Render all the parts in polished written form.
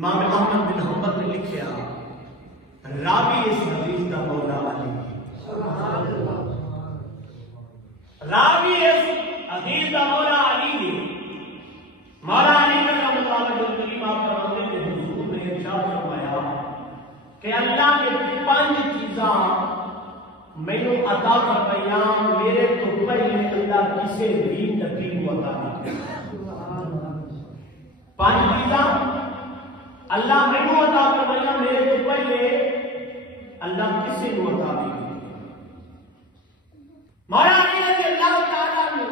امام احمد بن حنبل نے لکھیا راوی اس حدیث کا مولا علی راوی اس حدیث کا مولا علی ہے مولا علی رحمۃ اللہ علیہ کریم آپ فرماتے ہیں حضور نے ارشاد فرمایا کہ اللہ نے 5 چیزاں مینوں عطا فرمائیاں میرے تو پہلے اللہ کسی بھی نبی کو عطا نہیں کیا 5 چیزاں اللہ مینوں عطا فرمائیاں میرے تو پہلے اللہ کسی کو عطا نہیں کیا مولا علی رضی اللہ تعالیٰ عنہ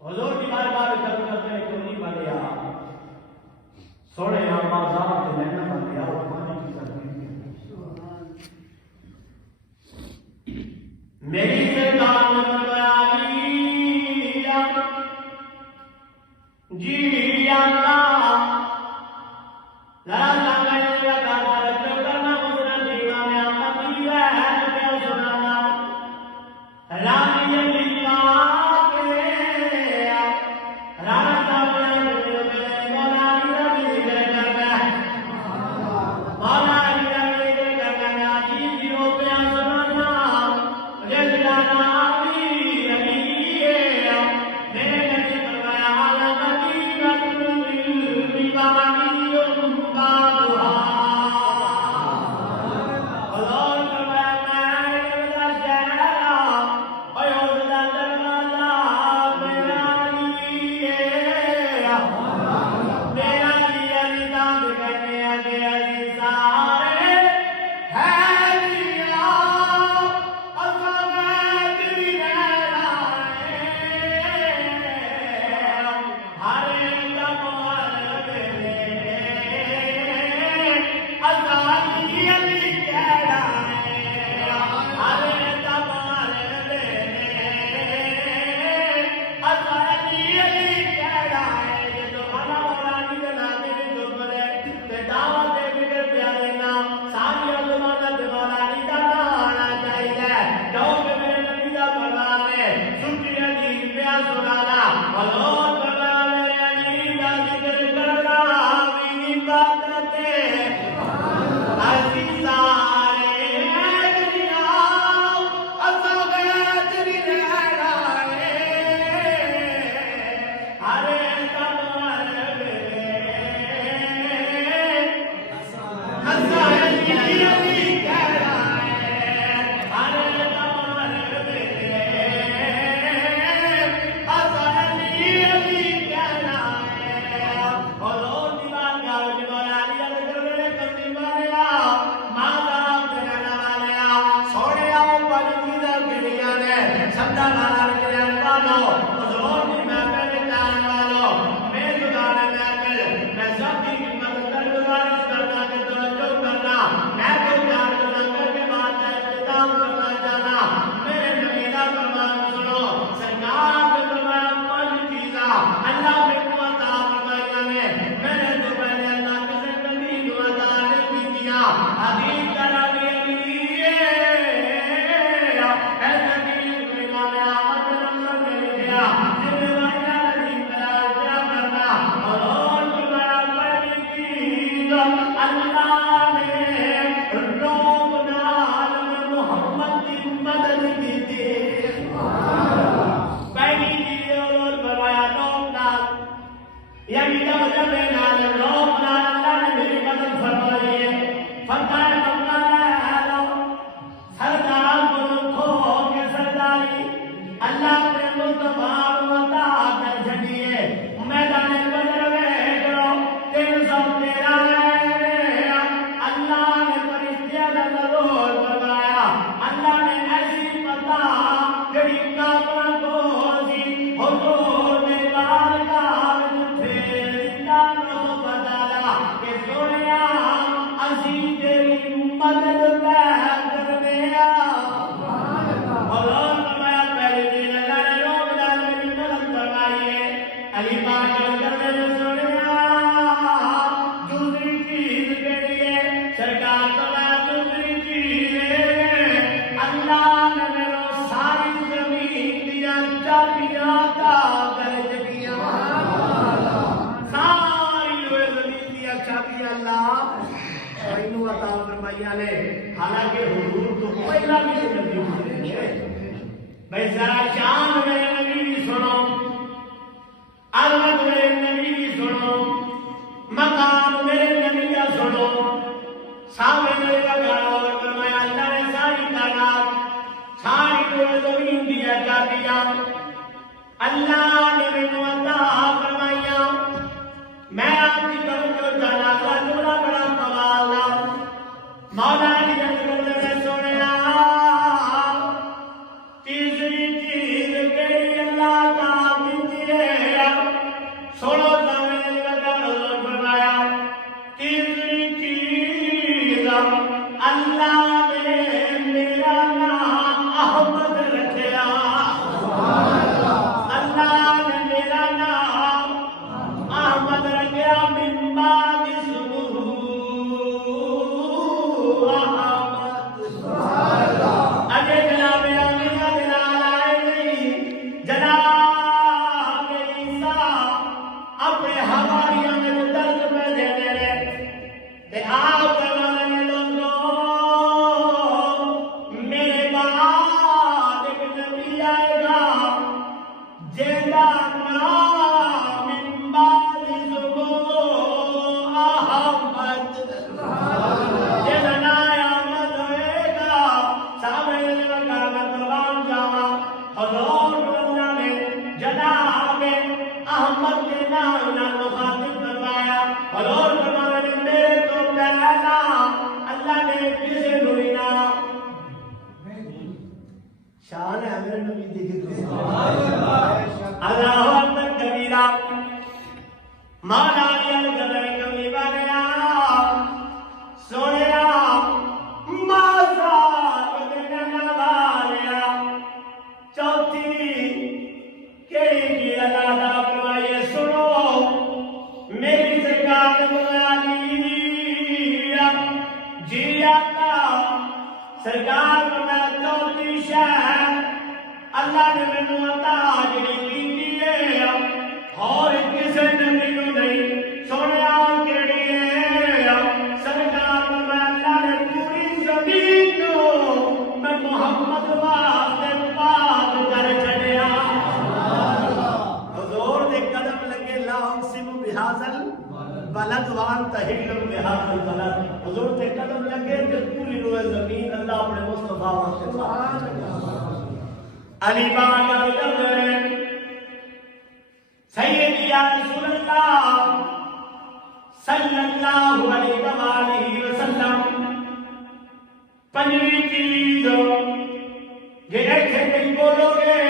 حضور کی بارگاہ میں جب کرتے ہیں کلی والے سونے آبازار کے لینا والے پانی کی تکلیف میری سرکار نے فرمایا جی اللہ ذرا سامنے لگا کر کرنا مجھے دیوا میں آپ کی ہے کیا سنانا رامی اللہ کے رانا صاحب نے مولا علی رضی اللہ مولا علی رضی اللہ جی ہو پیا سنانا مجھے جانا علی علی میرے نبی فرمایا علامتی بابانی آتی اللہ اینو عطا فرمائیا نے حالانکہ حضور تو پہلا بھی نبی ہوئے بھائی ذرا شان میرے نبی بھی سنو عظمت میرے نبی بھی سنو مقام میرے نبی کا سنو سامنے میرے کا گھر اور فرمایا اللہ نے ساری کائنات ساری پورے زمین دیا کر دیا اللہ نے مینوں عطا فرمایا میں آپ کی توجہ جانا کا جملہ بڑا کمال دا مولا علی جل نے سنیا تیسری چیز کیڑی اللہ کا دیتی ہے سنو سامنے لگا فرمایا تیسری چیز اللہ نے میرا نام احمد رکھیا اللہ نے میرا نام احمد رکھیا من بعد اسمہ احمد اجے جناب آمینہ دلال آئے نہیں جناب عیسیٰ اپنے حواریوں میں درد میں دے دے رہے تے آپ کرنے لوگوں میرے بعد ایک نبی آئے گا جیدہ نام من بعد اسمہ احمد جیدہ نام احمد ہوئے گا سامنے لگا میں قربان جاوا حضور اللہ نے جناب احمد کے نام نہ مخاطب کروایا حضور فرمانے نے میرے تو پہلا اللہ نے کسے نورینا شان ہے میرے نبی دیکھے اللہ اکبر کبیرہ مولا علی القدر کبھی باریا سوڑیا مازا بدنہ والیا چوتھی کیڑی کی اللہ دا فرمائے سنو میری سرکار علی جی آقا سرکار فرمایا چوتھی شہر اللہ نے مینوں عطا جڑی کیتی ہے اور کسے نبی نوں نہیں سونیا کیڑی ہے سرکار فرمایا اللہ نے پوری زمین کو میں محمد واسطے پاک کر چھڈیا حضور دے قدم لگے لا اقسم بہذا البلد وانت حل بہذا البلد حضور دے قدم لگے تے پوری روئے زمین اللہ اپنے مصطفیٰ واسطے پاک علی پاک کرے سیدی یا رسول اللہ صلی اللہ علیہ وآلہ وسلم پنجویں چیز یہ ایتھے نہیں بولو گے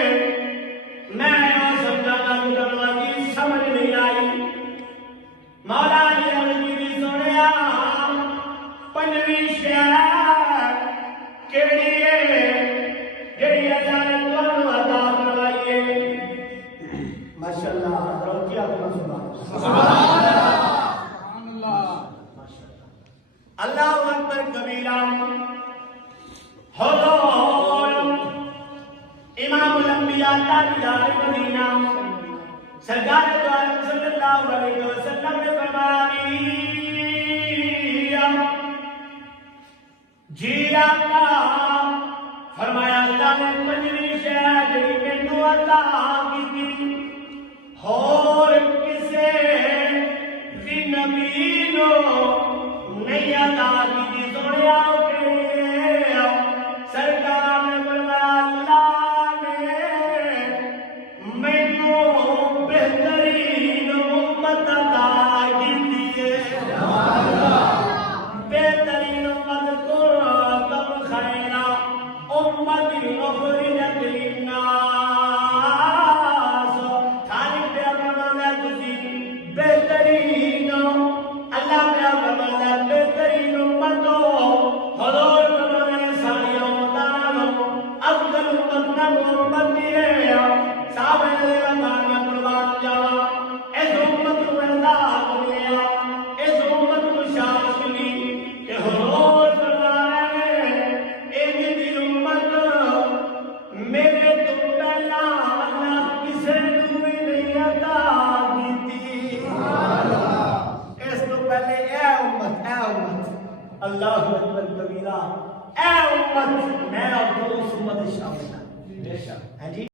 میں سمجھانا کرنا کی سمجھ نہیں آئی مولا علی علی سنیا پنجویں شہر کیڑی ہے جڑی اللہ ماشاءاللہ روکی اپنا سبحان اللہ اللہ اکبر کبیرہ حضور امام الانبیاء تاجدار مدینہ سرکار دو عالم صلی اللہ علیہ وسلم نے فرمایا جی آقا فرمایا اللہ نے پنجویں شہر جڑی مینوں عطا کیتی اور کسے بھی نبی نوں نہیں عطا کیتی سونیا کہ سرکار نے فرمایا اللہ نے مینوں بہترین امت عطا کیتی ہے بہترین امت کو تم خیرہ امت اخرجت للناس خالق پہ فرمانا تسی بہترین اللہ پہ فرمانا بہترین امت حضور فرمانے ساری امتان افضل امت نبو امت دیئے صحابہ نے لگانا قربان جاوا اس امت کو اللہ کو لیا اس امت کو شاہ سنی کہ حضور فرمانے ایک امت میرے تو پہلا اللہ کسے نوی نہیں عطا کیتی اس تو پہلے اے اللہ اکبر کبیرہ، اے امت میں اور تو اس امت شامل ہوں۔ ہاں جی